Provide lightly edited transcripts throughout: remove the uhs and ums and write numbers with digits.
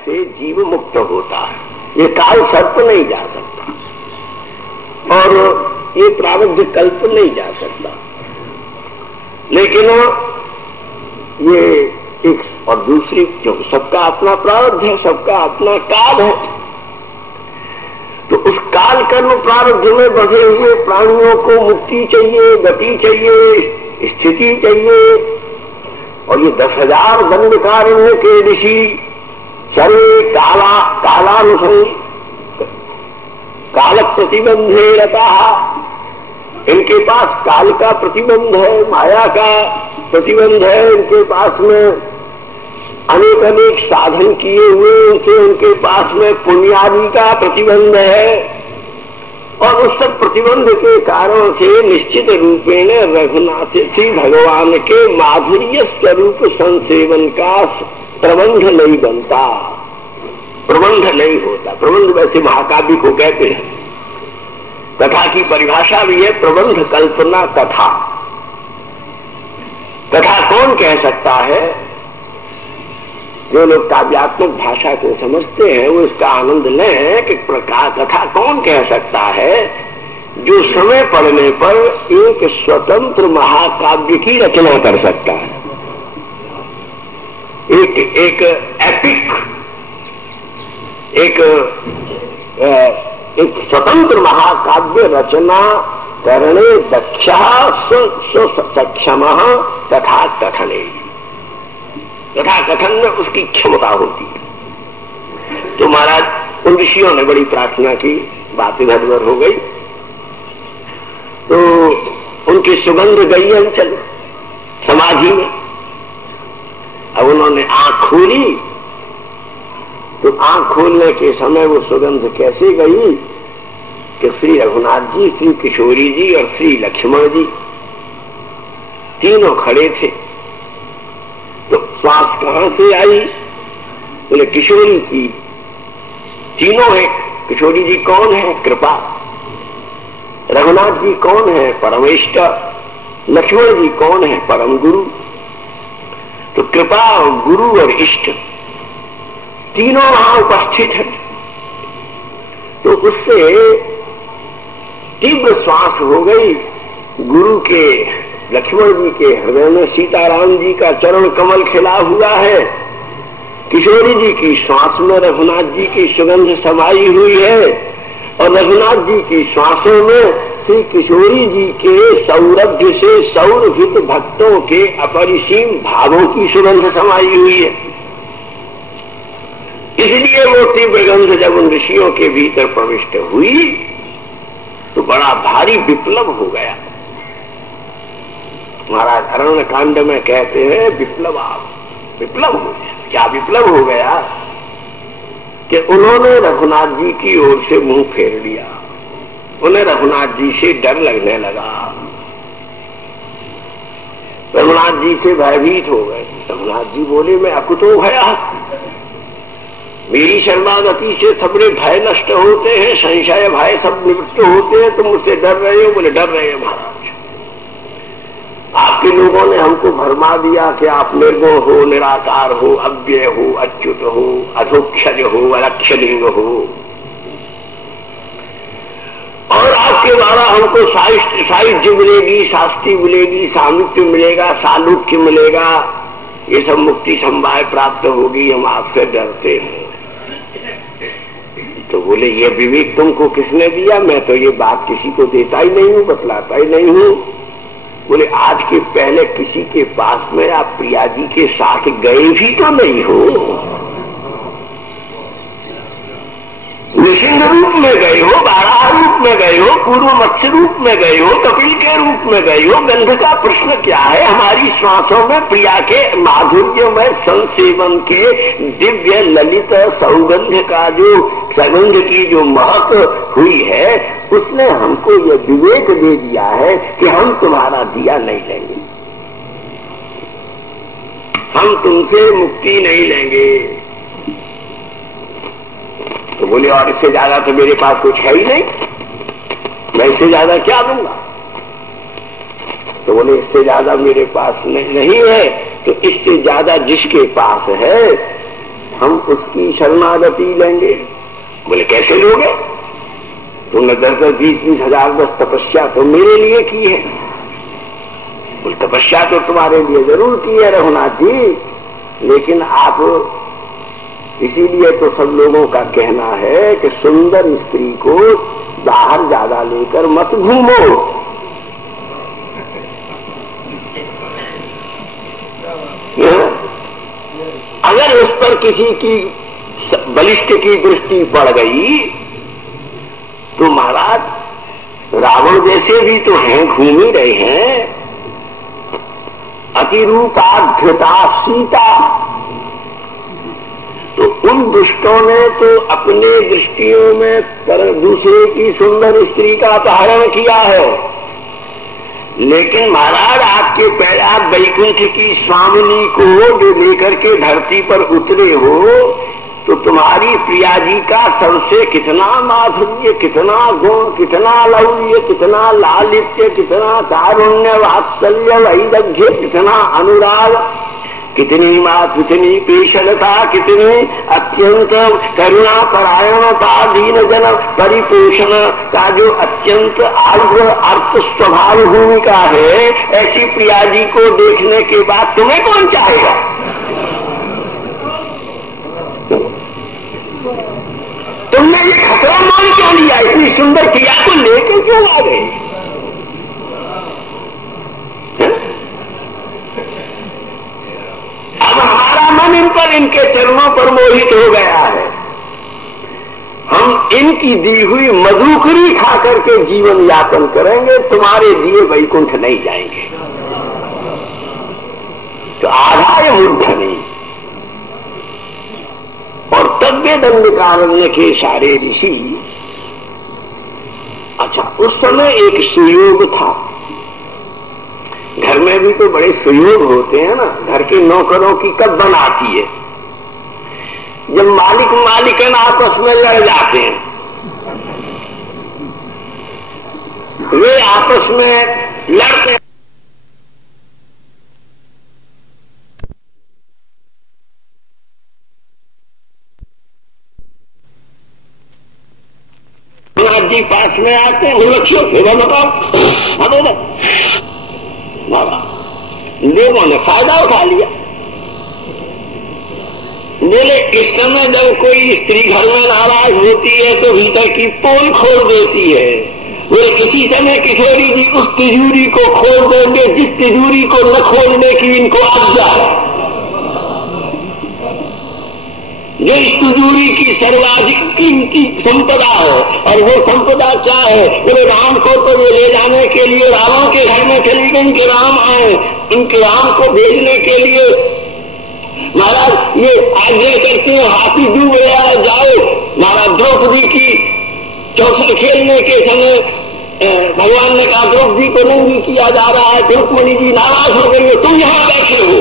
से जीव मुक्त होता है। ये काल सर्प नहीं जा सकता और ये प्रारब्ध कल्प नहीं जा सकता। लेकिन ये एक और दूसरी, जो सबका अपना प्रारब्ध है, सबका अपना काल है, तो उस काल कर्म प्रारब्ध में बंधे हुए प्राणियों को मुक्ति चाहिए, गति चाहिए, स्थिति चाहिए। और ये 10,000 दंडकारण्य के ऋषि सर्वे कालानुसंग काल प्रतिबंधे रहता, इनके पास काल का प्रतिबंध है, माया का प्रतिबंध है। इनके पास में अनेक अनेक साधन किए हुए उनसे उनके पास में पुण्यादि का प्रतिबंध है। और उस सब प्रतिबंध के कारण से निश्चित रूपेण रघुनाथ श्री भगवान के माधुर्य स्वरूप संसेवन का प्रबंध नहीं बनता, प्रबंध नहीं होता। प्रबंध वैसे महाकाव्य को कहते हैं। कथा की परिभाषा भी है प्रबंध, कल्पना, कथा। कथा कौन कह सकता है? जो लोग काव्यात्मक भाषा को समझते हैं वो इसका आनंद लें कि कथा कौन कह सकता है जो समय पड़ने पर एक स्वतंत्र महाकाव्य की रचना कर सकता है। एक एपिक, एक स्वतंत्र महाकाव्य रचना करने दक्षा सक्षम तथा कथने, तथा कथन में उसकी क्षमता होती है। तो महाराज उन ऋषियों ने बड़ी प्रार्थना की, बात इधर उधर हो गई, तो उनकी सुगंध गई अंचल समाधि में। अब उन्होंने आंख खोली तो आंख खोलने के समय वो सुगंध कैसे गई कि श्री रघुनाथ जी, श्री किशोरी जी और श्री लक्ष्मण जी तीनों खड़े थे। तो श्वास कहां से आई? बोले किशोरी की। तीनों है। किशोरी जी कौन है? कृपा। रघुनाथ जी कौन है? परमेष्ट। लक्ष्मण जी कौन है? परम गुरु। तो कृपा और गुरु और इष्ट तीनों वहां उपस्थित है। तो उससे तीव्र श्वास हो गई। गुरु के, लक्ष्मण जी के हृदय में सीताराम जी का चरण कमल खिला हुआ है। किशोरी जी की श्वास में रघुनाथ जी की सुगंध समाई हुई है और रघुनाथ जी की श्वासों में श्री किशोरी जी के सौरभ्य से सौरभित भक्तों के अपरिसीम भावों की सुगंध समाई हुई है। इसलिए वो तीव्र गंध जब उन ऋषियों के भीतर प्रविष्ट हुई तो बड़ा भारी विप्लव हो गया। महाराज अरण्य कांड में कहते हैं विप्लव हो गया। क्या विप्लव हो गया कि उन्होंने रघुनाथ जी की ओर से मुंह फेर लिया। उन्हें रघुनाथ जी से डर लगने लगा, रघुनाथ जी से भयभीत हो गए। रघुनाथ जी बोले मैं अकुतो भया, मेरी शरणागति से सबरे भय नष्ट होते हैं, संशय भय सब निवृत्त होते हैं, तुम मुझसे डर रहे हो? बोले डर रहे हैं महाराज, आपके लोगों ने हमको भरमा दिया कि आप निर्गुण हो, निराकार हो, अव्यय हो, अच्युत हो, अधोक्षज हो, अलक्षलिंग हो, और आपके द्वारा हमको साहित्य मिलेगी, शास्त्री मिलेगी, सामिप्य मिलेगा, सालुक्य मिलेगा, ये सब मुक्ति संवाय प्राप्त होगी, हम आपसे डरते हैं। तो बोले ये विवेक तुमको किसने दिया? मैं तो ये बात किसी को देता ही नहीं हूं, बतलाता ही नहीं हूं। बोले आज के पहले किसी के पास में आप प्रिया जी के साथ गए भी तो नहीं हो, नृसिंह रूप में गए हो, बारह रूप में गए हो, पूर्व मत्स्य रूप में गए हो, कपिल के रूप में गए हो। गंध का प्रश्न क्या है? हमारी श्वासों में प्रिया के माधुर्य में संसेवन के दिव्य ललित सौगंध का जो सगंध की जो महक हुई है उसने हमको ये विवेक दे दिया है कि हम तुम्हारा दिया नहीं लेंगे, हम तुमसे मुक्ति नहीं लेंगे। तो बोले और इससे ज्यादा तो मेरे पास कुछ है ही नहीं, मैं इससे ज्यादा क्या दूंगा? तो बोले इससे ज्यादा मेरे पास नहीं है। तो इससे ज्यादा जिसके पास है हम उसकी शरणागति लेंगे। बोले कैसे लोगे? तुमने 10-10, 20-20 हजार वर्ष तपस्या तो मेरे लिए की है। बोले तपस्या तो तुम्हारे लिए जरूर की है रघुनाथ जी, लेकिन आप इसीलिए तो सब लोगों का कहना है कि सुंदर स्त्री को बाहर ज्यादा लेकर मत घूमो। अगर उस पर किसी की बलिष्ठ की दृष्टि पड़ गई तो महाराज रावण जैसे भी तो हैं, घूम ही रहे हैं। अतिरूपाधृता सीता, तो उन दुष्टों ने तो अपने दृष्टियों में पर दूसरे की सुंदर स्त्री का अपहरण किया है। लेकिन महाराज आपके पैर, आप वैकुंठ की स्वामिनी को जो लेकर के धरती पर उतरे हो, तो तुम्हारी प्रिया जी का सबसे कितना माधुर्य, कितना गुण, कितना लौल्य, कितना लालित्य, कितना कारुण्य, वात्सल्य, वैदग्ध्य, कितना अनुराग, कितनी कितनी पेशलता, कितनी अत्यंत करुणा परायणता, दीन जन परिपोषण का जो अत्यंत आर्द्र अर्थ स्वभाव भूमिका है, ऐसी प्रिया जी को देखने के बाद तुम्हें कौन चाहेगा? तुमने ये खतरा मान क्यों लिया? इतनी सुंदर प्रिया को लेके क्यों आ गए? अब हमारा मन इन पर, इनके चरणों पर मोहित हो गया है। हम इनकी दी हुई मधुकरी खा करके जीवन यापन करेंगे, तुम्हारे दिए वैकुंठ नहीं जाएंगे। तो आधाय मूर्धनि और तव्य दंडकारण्य के सारे ऋषि। अच्छा, उस समय एक सुयोग था। घर में भी तो बड़े सुयोग होते हैं ना। घर के नौकरों की कब बनाती है? जब मालिक मालिकन आपस में लड़ जाते हैं, वे आपस में लड़ते हैं। जी पास में आते हैं, लक्ष्य मेरा बताओ, बाबा देवों ने फायदा उठा लिया। बोले इस समय जब कोई स्त्री घर में नाराज होती है तो भीतर की पोल खोल देती है। बोले किसी समय किशोरी जी उस तिजोरी को खोल देंगे जिस तिजोरी को न खोलने की इनको आज्ञा है। जो इस तिजोरी की सर्वाधिक कीमती संपदा है, और वो संपदा क्या है? बोले राम को तो ये ले जाने के लिए रावण के घर में चली गई, उनके राम आए, उनके राम को भेजने के लिए महाराज ये आज्ञा करते हैं हाथी डूब गया जाए। महाराज द्रौपदी की चौसर खेलने के समय भगवान ने कहा द्रौपदी को नंगी किया जा रहा है। रुक्मिणी जी नाराज हो गई, तुम यहां बैठे हो।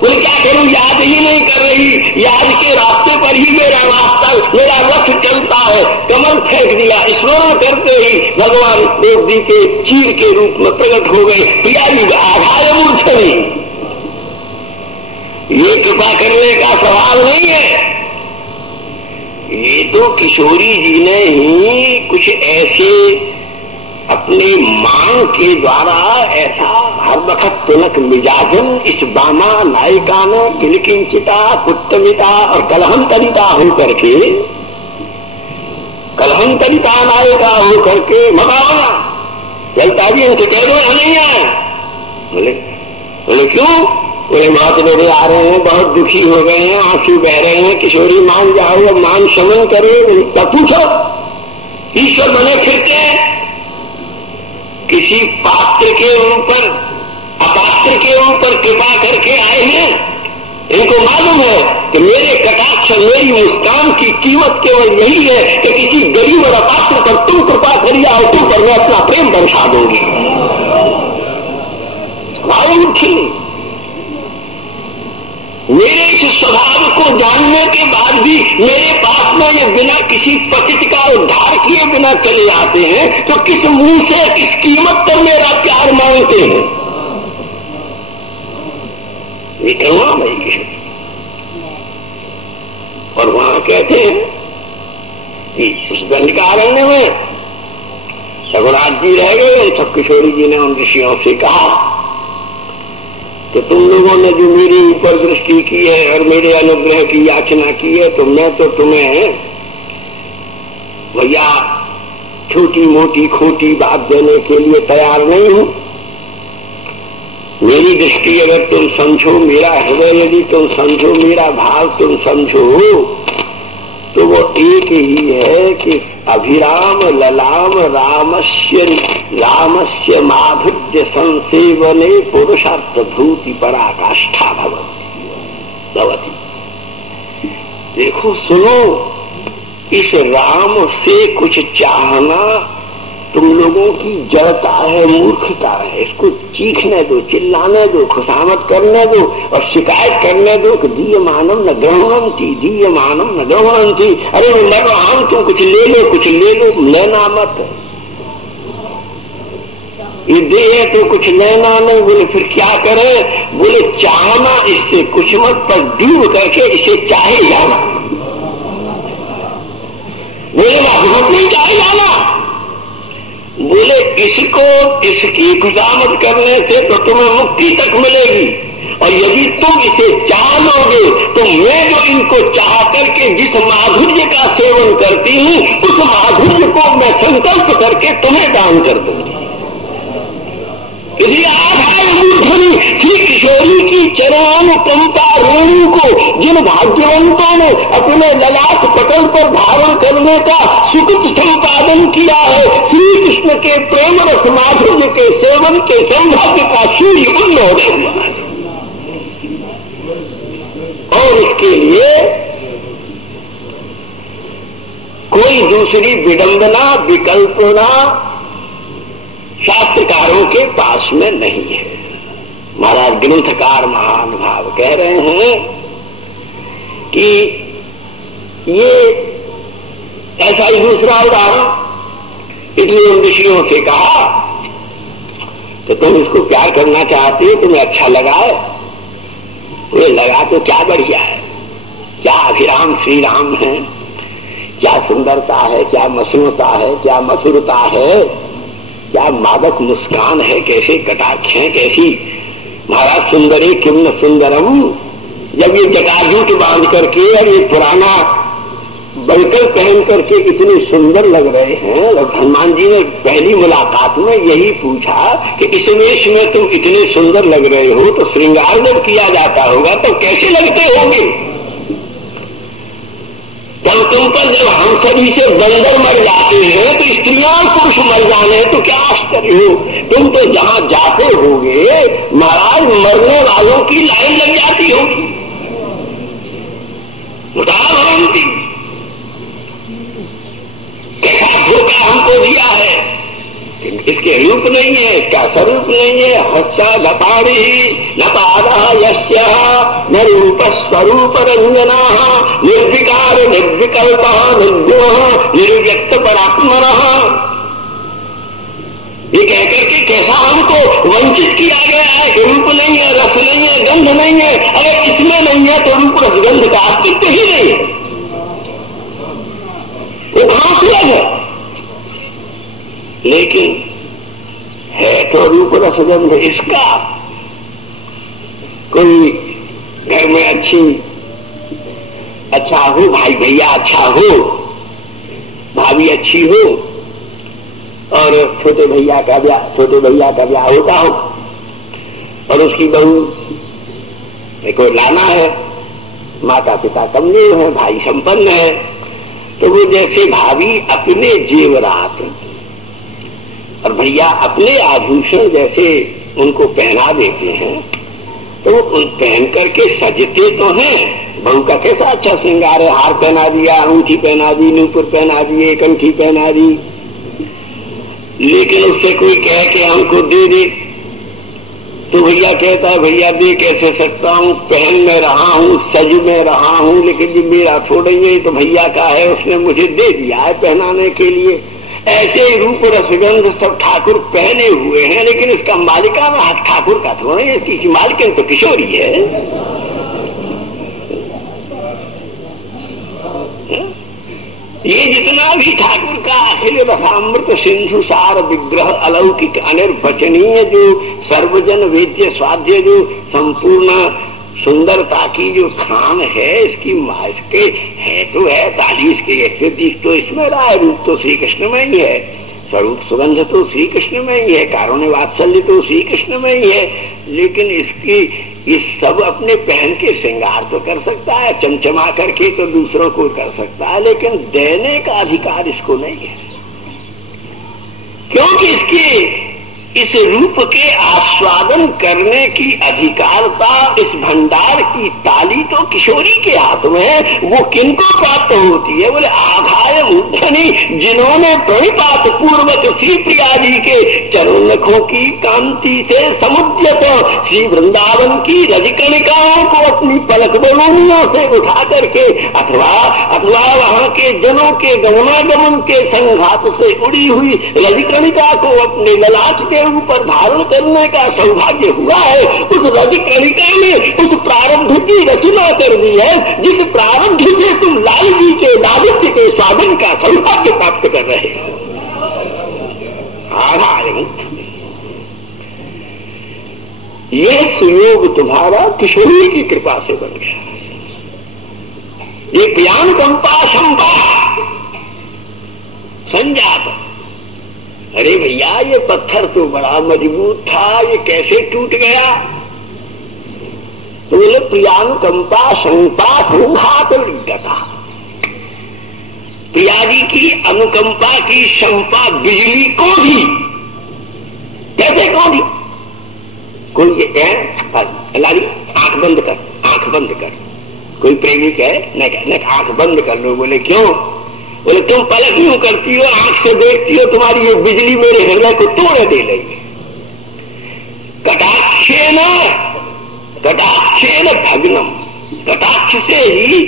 बोले क्या करूं, याद ही नहीं कर रही। याद के रास्ते पर ही मेरा रास्ता, मेरा रथ चलता है। कमल फेंक दिया, स्मरण करते ही भगवान द्रौपदी के चीर के रूप में प्रकट हो गए। प्रिया जी आधार मूर्छनी, ये कृपा करने का सवाल नहीं है। ये तो किशोरी जी ने ही कुछ ऐसे अपने मांग के द्वारा ऐसा हर वक्त तिलक मिजाजन इस बामा नायिका ने किलकिंचिता पुत्तमिता और कलहंतरिता होकर के, कलहंतरिता नायिका होकर के मगाना चलता भी उनसे कह दो नहीं है। बोले क्यों? बोले मात मेरे आ रहे हैं, बहुत दुखी हो गए हैं, आंसू बह रहे हैं, किशोरी मान जाओ, अब मान शमन करे। तब पूछो ईश्वर बने फिरते हैं, किसी पात्र के ऊपर अपात्र के ऊपर कृपा करके आए हैं। इनको मालूम है कि मेरे कटाक्ष, मेरी मुस्कान की कीमत केवल यही है कि किसी गरीब और अपात्र पर तुम कृपा करिए और तुम पर मैं अपना प्रेम बरसा दूंगी। मालूम थी मेरे इस स्वभाव को जानने के बाद भी मेरे पास में ये बिना किसी पतित का उद्धार किए बिना चले जाते हैं, तो किस मुंह से किस कीमत पर मेरा प्यार मांगते हैं? ये कहूँ भाई कहते हैं कि उस दंडकारण्य में रघुनाथ जी रह गए। उन सब किशोरी जी ने उन ऋषियों से कहा कि तुम लोगों ने जो मेरे ऊपर दृष्टि की है और मेरे अनुग्रह की याचना की है, तो मैं तो तुम्हें भैया छोटी मोटी खोटी बात देने के लिए तैयार नहीं हूं। मेरी दृष्टि अगर तुम समझो, मेरा हृदय यदि तुम समझो, मेरा भाव तुम समझो, तो वो एक ही है कि अभिराम ललाम रामस्य माधुर्य संसेवने पुरुषार्थ भूति पराकाष्ठा भवती। देखो सुनो, इस राम से कुछ चाहना तुम लोगों की जड़ता है, मूर्खता है। इसको चीखने दो, चिल्लाने दो, खुशामद करने दो और शिकायत करने दो कि दीयमानम न ग्रहणंती, दीयमानम न ग्रहणंती। अरे मैं तो हम तुम कुछ ले लो, कुछ ले लो, लेना मत। ये दे है तो कुछ लेना नहीं। बोले फिर क्या करें? बोले चाहना इससे कुछ मत, पर डीव करके इसे चाहे जाना। बोले वापस नहीं चाहे जाना। बोले इसको इसकी खुशामद करने से तो तुम्हें मुक्ति तक मिलेगी, और यदि तुम इसे चाह लोगे तो मैं जो इनको चाह करके जिस माधुर्य का सेवन करती हूँ, उस माधुर्य को मैं संकल्प करके तुम्हें दान कर दूंगी। यदि आधार श्री किशोरी की चरणानुकंपा रेणु को जिन भाग्यवंतों ने अपने ललाट पटल पर धारण करने का सुकृत संपादन किया है, श्री कृष्ण के प्रेम रस माधुर्य के सेवन के सौभाग्य का सूर्य उन्नोदय हुआ है। और इसके लिए कोई दूसरी विडंबना विकल्पना शास्त्रकारों के पास में नहीं है। महाराज ग्रंथकार महानुभाव कह रहे हैं कि ये ऐसा ही दूसरा उदाहरण। इसलिए उन ऋषियों से कहा तो तुम इसको प्यार करना चाहते हो, तुम्हें अच्छा लगा है, तुम्हें लगा तो क्या बढ़िया है, क्या अभिराम श्री राम है, क्या सुंदरता है, क्या मसरूता है, क्या मधुरता है, क्या मादक मुस्कान है, कैसे कटाक्ष है, कैसी महाराज सुंदरी किम्न सुंदरम। जब ये जटाजूट बांध करके और ये पुराना बंकर पहन करके इतने सुंदर लग रहे हैं, और हनुमान जी ने पहली मुलाकात में यही पूछा कि इस वेश में तुम इतने सुंदर लग रहे हो, तो श्रृंगार जब किया जाता होगा तो कैसे लगते होंगे। तब तुम पर जब हम सभी से बंदर मर जाते हैं तो स्त्रियां और पुरुष मर जाने तो क्या आश्चर्य हो। तुम तो जहां जाते होगे महाराज मरने वालों की लाइन लग जाती होगी। उदाहरण कैसा धोखा हमको दिया है। इसके रूप नहीं है, इसका स्वरूप नहीं है। हस्या लपाड़ी न पादा यस्य न रूप स्वरूप रंजना निर्विकार निर्विकल्प निर्गुण निर्व्यक्त परात्मन। ये कहकर के कैसा हमको वंचित किया गया है कि रूप नहीं है, रस नहीं है, गंध नहीं है। अगर इसमें नहीं है तो रूप रसगंध का अस्तित्व ही नहीं है, वो कहां से है। लेकिन है तो रूप रसगंध इसका। कोई घर में अच्छा हो, भाई भैया अच्छा हो, भाभी अच्छी हो, और छोटे भैया का ब्याह होता हो, और उसकी बहू कोई लाना है, माता पिता कमजोर है, भाई संपन्न है, तो वो जैसे भाभी अपने जेवरात और भैया अपने आभूषण जैसे उनको पहना देते हैं, तो वो पहन करके सजते तो हैं। बहू का कैसा अच्छा श्रृंगार है, हार पहना दिया, अंगूठी पहना दी, नूपुर पहना दिए, कंठी पहना दी। लेकिन उससे कोई कहे कि हमको दे दे, तो भैया कहता है भैया दे कैसे सकता हूँ, पहन में रहा हूँ, सज में रहा हूँ, लेकिन ये मेरा थोड़ा ही तो भैया का है, उसने मुझे दे दिया है पहनाने के लिए। ऐसे ही रूप रसगंध सब ठाकुर पहने हुए हैं, लेकिन इसका मालिका में हाथ ठाकुर का थोड़ा है, इसकी मालिकन तो किशोरी है। ये जितना भी ठाकुर का अखिल रसामृत सिंधु सार विग्रह अलौकिक अनिर्वचनीय जो सर्वजन वेद्य स्वाध्य जो संपूर्ण सुंदरता की जो खान है, इसकी इसके है तो है ताली, इसके 130 तो इसमें रहा है, रूप तो श्री कृष्ण में ही है, स्वरूप सुगंध तो श्री कृष्ण में ही है, कारुण्य वात्सल्य तो श्री कृष्ण में ही है। लेकिन इसकी इस सब अपने पहन के श्रृंगार तो कर सकता है, चमचमा करके तो दूसरों को कर सकता है, लेकिन देने का अधिकार इसको नहीं है, क्योंकि इसकी इस रूप के आस्वादन करने की अधिकारता, इस भंडार की ताली तो किशोरी के हाथ में है। वो किनको प्राप्त होती है? बोले आघाय मूर्धनि, जिन्होंने प्रणिपात पूर्वक श्री प्रिया जी के चरणों की कांति से समुद्यत श्री वृंदावन की रजकणिकाओं को अपनी पलक बलूनियों से उठा करके अथवा वहां के जनों के गमनागमन के संघात से उड़ी हुई रजकणिका को अपने ललाट के ऊपर धारण करने का सौभाग्य हुआ है। उस रजकणिका ने उस प्रारब्ध की रचना कर दी है, जिस प्रारब्ध से तुम लाल जी के लालित्य के स्वाधीन का सौभाग्य प्राप्त कर रहे हो। यह सुयोग तुम्हारा किशोरी की कृपा से बन गया। ये ज्ञान कंपा संपा संजात। अरे भैया, ये पत्थर तो बड़ा मजबूत था, ये कैसे टूट गया? तो बोले प्रियानुकंपा संपा संघात गता। प्रिया जी की अनुकंपा की संपा बिजली को दी। कैसे को दी? कोई लाली आंख बंद कर, आंख बंद कर। कोई प्रेमिक है न आंख बंद कर लो। बोले क्यों? बोले तुम पलक यूं करती हो, आंख से देखती हो, तुम्हारी ये बिजली मेरे हृदय को तोड़ दे रही है। कटाक्षेन भग्नम, कटाक्ष से ही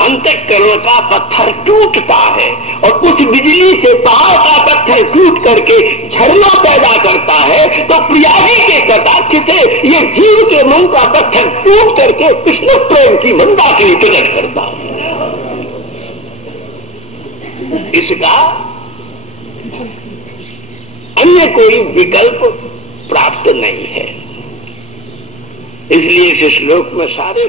अंतःकरण का पत्थर टूटता है, और उस बिजली से पहाड़ का पत्थर टूट करके झरना पैदा करता है। तो प्रिया जी के कटाक्ष से ये जीव के मन का पत्थर टूट करके कृष्ण प्रेम की मंदाकिनी प्रकट करता है। इसका अन्य कोई विकल्प प्राप्त नहीं है। इसलिए इस श्लोक में सारे